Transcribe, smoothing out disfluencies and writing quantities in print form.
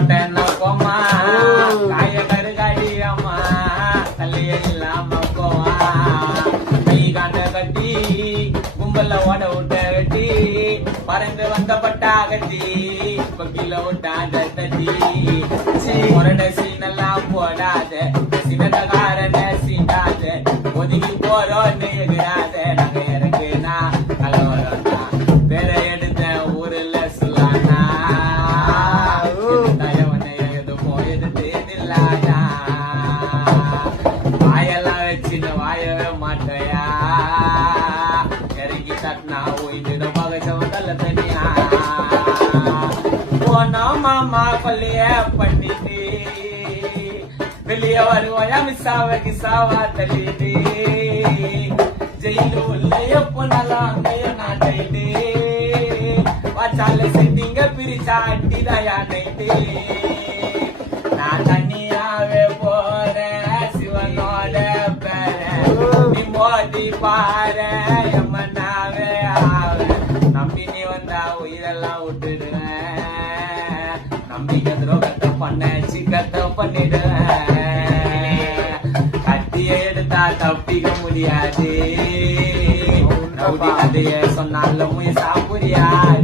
போட்டேன்னா போமா காய கருகாடி அம்மா தள்ளிய இல்லாம போவா கை காண்ட கட்டி கும்பல்ல ஓட விட்ட வெட்டி பறந்து வந்த பட்டா கட்டி பக்கில விட்டாண்ட தட்டி முரட சீனெல்லாம் போடாத சின்னதகாரன சீண்டாத ஒதுங்கி போறோன்னு எதிராத நாங்க இறங்குனா கலவரம்னா வேற எடுத்த ஊர்ல சொல்லானா தயவனை எதுவும் எதிர்த்தேதில்லாயா வாயெல்லாம் வச்சுன்னு வாயவே மாட்டையா இறங்கி தட்டினா ஓய்ந்து பகச்சவன் தள்ள தனியா போனா மாமா கொல்லைய பண்ணிட்டு வெளிய வருவாயா மிஸ்ஸாவ கிசாவா தள்ளிட்டு ஜெயிலு உள்ள எப்போ நல்லா அங்கையோ நாட்டைட்டு வாச்சால செட்டிங்க பிரிச்சா அட்டிதாயா நைட்டு நான் தனியாவே போறேன் சிவனோட பேர நீ மோதி பாரு எம்மனாவே ஆவேன் நம்பி நீ வந்தா உயிரெல்லாம் விட்டுடுவேன் நம்பிக்கை துரோகத்தை பண்ண சிக்கத்தை பண்ணிடுவேன் கத்திய எடுத்தா தப்பிக்க முடியாது கதைய சொன்னாலும் முயசா புரியாது